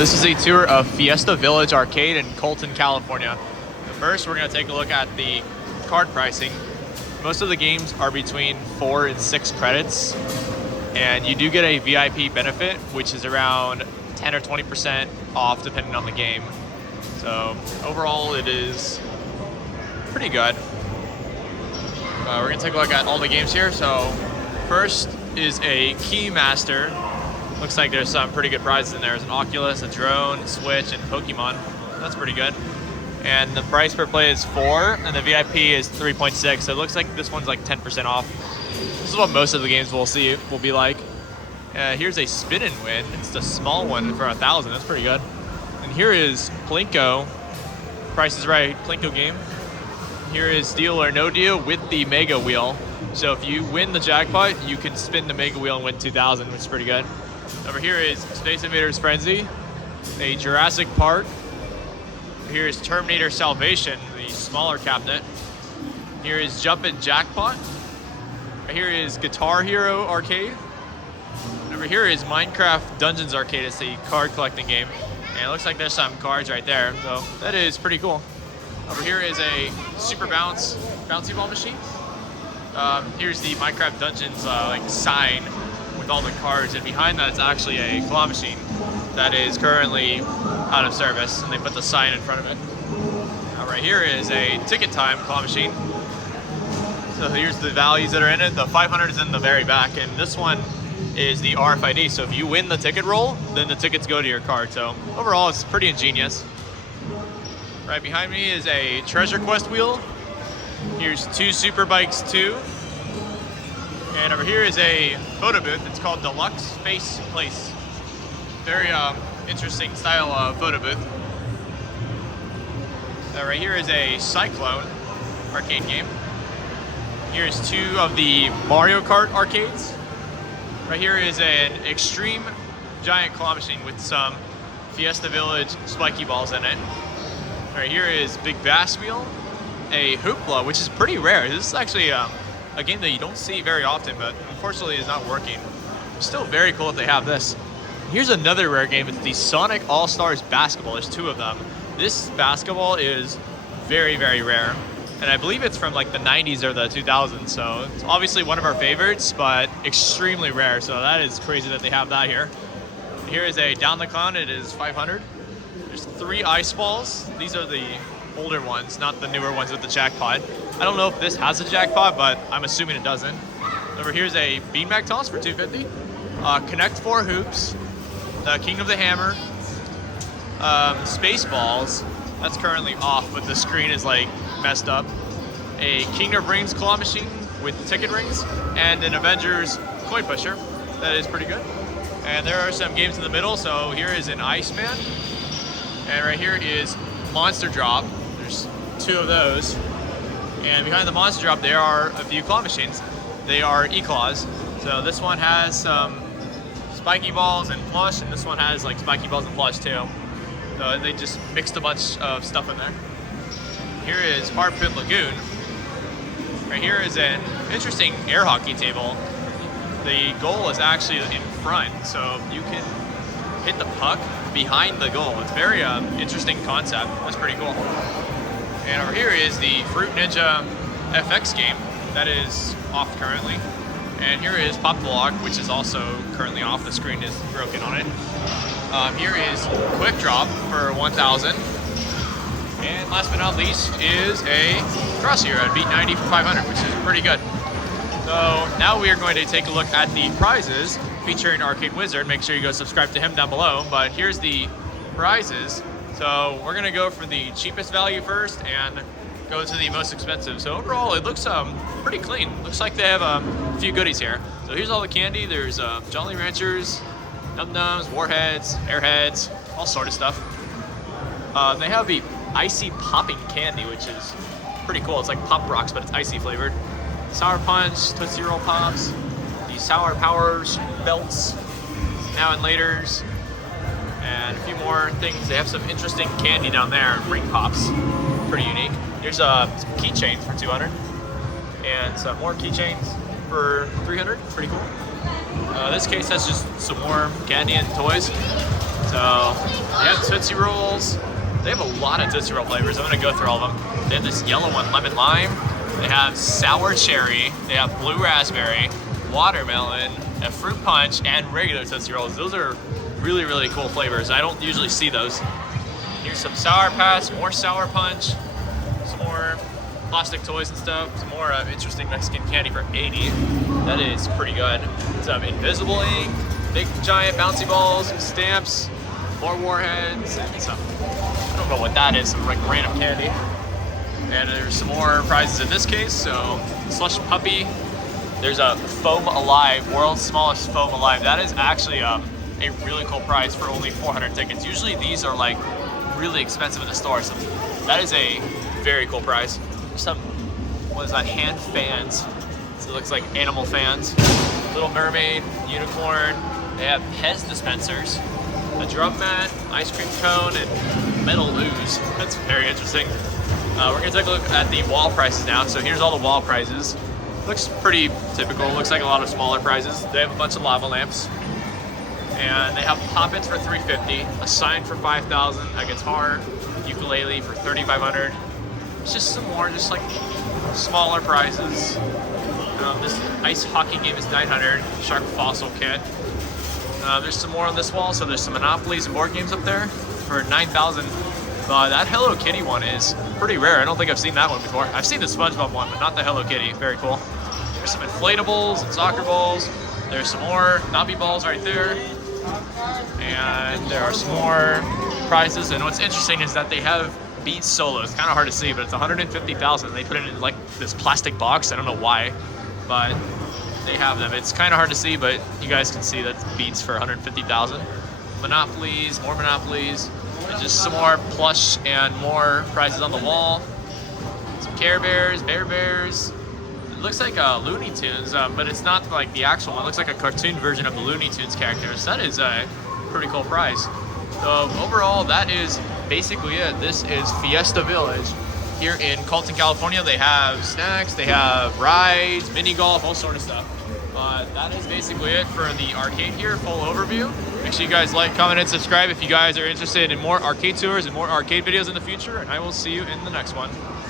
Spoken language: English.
This is a tour of Fiesta Village Arcade in Colton, California. First, we're going to take a look at the card pricing. Most of the games are between 4 and 6 credits, and you do get a VIP benefit, which is around 10 or 20% off depending on the game. So overall, it is pretty good. We're going to take a look at all the games here. So first is a Keymaster. Looks like there's some pretty good prizes in there. There's an Oculus, a drone, Switch, and Pokemon. That's pretty good. And the price per play is 4, and the VIP is 3.6. So it looks like this one's like 10% off. This is what most of the games will be like. Here's a spin and win. It's the small one for 1,000. That's pretty good. And here is Plinko. Price is Right Plinko game. Here is Deal or No Deal with the Mega Wheel. So if you win the jackpot, you can spin the Mega Wheel and win 2,000, which is pretty good. Over here is Space Invaders Frenzy, a Jurassic Park. Here is Terminator Salvation, the smaller cabinet. Here is Jumpin' Jackpot. Right here is Guitar Hero Arcade. Over here is Minecraft Dungeons Arcade. It's a card collecting game. And it looks like there's some cards right there, so that is pretty cool. Over here is a Super Bouncy Ball machine. Here's the Minecraft Dungeons like sign with all the cards, and behind that is actually a claw machine that is currently out of service, and they put the sign in front of it. Right here is a Ticket Time claw machine. So here's the values that are in it. The 500 is in the very back, and this one is the RFID. So if you win the ticket roll, then the tickets go to your card. So overall, it's pretty ingenious. Right behind me is a Treasure Quest wheel. Here's 2 Super Bikes 2. And over here is a photo booth. It's called Deluxe Face Place. Very interesting style of photo booth. Right here is a Cyclone arcade game. Here's 2 of the Mario Kart arcades. Right here is an extreme giant claw machine with some Fiesta Village spiky balls in it. Right here is Big Bass Wheel, a hoopla, which is pretty rare. This is actually a game that you don't see very often, but unfortunately is not working. Still very cool if they have this. Here's another rare game. It's the Sonic All-Stars Basketball. There's 2 of them. This basketball is very, very rare. And I believe it's from like the 90s or the 2000s. So it's obviously one of our favorites, but extremely rare. So that is crazy that they have that here. Here is a Down the Clown. It is 500. There's 3 ice balls. These are the older ones, not the newer ones with the jackpot. I don't know if this has a jackpot, but I'm assuming it doesn't. Over here's a beanbag toss for 250. Connect 4 hoops. King of the Hammer. Spaceballs. That's currently off, but the screen is like messed up. A King of Rings claw machine with ticket rings, and an Avengers coin pusher. That is pretty good. And there are some games in the middle. So here is an Iceman, and right here is Monster Drop. There's 2 of those. And behind the Monster Drop, there are a few claw machines. They are E-claws. So this one has some spiky balls and plush, and this one has like spiky balls and plush too. So they just mixed a bunch of stuff in there. Here is Harpoon Lagoon. Right here is an interesting air hockey table. The goal is actually in front, so you can hit the puck behind the goal. It's very interesting concept. That's pretty cool. And over here is the Fruit Ninja FX game that is off currently. And here is Pop the Lock, which is also currently off. The screen is broken on it. Here is Quick Drop for 1,000. And last but not least is a Cross Hero at Beat 90 for 500, which is pretty good. So now we are going to take a look at the prizes featuring Arcade Wizard. Make sure you go subscribe to him down below. But here's the prizes. So we're gonna go for the cheapest value first and go to the most expensive. So overall, it looks pretty clean. Looks like they have a few goodies here. So here's all the candy. There's Jolly Ranchers, Num Nums, Warheads, Airheads, all sort of stuff. They have the icy popping candy, which is pretty cool. It's like Pop Rocks, but it's icy flavored. Sour Punch, Tootsie Roll Pops, the Sour Powers belts, Now and Laters, and a few more things. They have some interesting candy down there, Ring Pops, pretty unique. Here's some keychains for 200, and some more keychains for 300, pretty cool. This case has just some more candy and toys. So they have Tootsie Rolls. They have a lot of Tootsie Roll flavors. I'm gonna go through all of them. They have this yellow one, lemon lime. They have sour cherry. They have blue raspberry, watermelon, a fruit punch, and regular Tootsie Rolls. Those are really, really cool flavors. I don't usually see those. Here's some Sour Patch, more Sour Punch, some more plastic toys and stuff, some more interesting Mexican candy for 80. That is pretty good. Some invisible ink, big giant bouncy balls, some stamps, more warheads, and some, I don't know what that is, some like random candy. And there's some more prizes in this case, so Slush Puppy. There's a Foam Alive, world's smallest Foam Alive. That is actually a really cool prize for only 400 tickets. Usually these are like really expensive in the store, so that is a very cool prize. There's some, what is that, hand fans. So it looks like animal fans. Little Mermaid, unicorn. They have Pez dispensers, a drum mat, ice cream cone, and metal ooze. That's very interesting. We're gonna take a look at the wall prices now. So here's all the wall prizes. Looks pretty typical. Looks like a lot of smaller prizes. They have a bunch of lava lamps. And they have pop-ins for $350, a sign for $5,000, a guitar, ukulele for $3,500. It's just some more, just like smaller prizes. This ice hockey game is $900, shark fossil kit. There's some more on this wall, so there's some Monopolies and board games up there for $9,000. That Hello Kitty one is pretty rare. I don't think I've seen that one before. I've seen the SpongeBob one, but not the Hello Kitty. Very cool. There's some inflatables and soccer balls. There's some more Nobby balls right there. And there are some more prizes. And what's interesting is that they have Beats Solo. It's kind of hard to see, but it's $150,000. They put it in like this plastic box. I don't know why, but they have them. It's kind of hard to see, but you guys can see that's Beats for $150,000. Monopolies, more Monopolies. There's just some more plush and more prizes on the wall. Some Care Bears, Bear Bears. It looks like Looney Tunes, but it's not like the actual one. It looks like a cartoon version of the Looney Tunes characters. That is a pretty cool prize. So overall, that is basically it. This is Fiesta Village here in Colton, California. They have snacks, they have rides, mini golf, all sort of stuff. But that is basically it for the arcade here, full overview. Make sure you guys like, comment, and subscribe if you guys are interested in more arcade tours and more arcade videos in the future. And I will see you in the next one.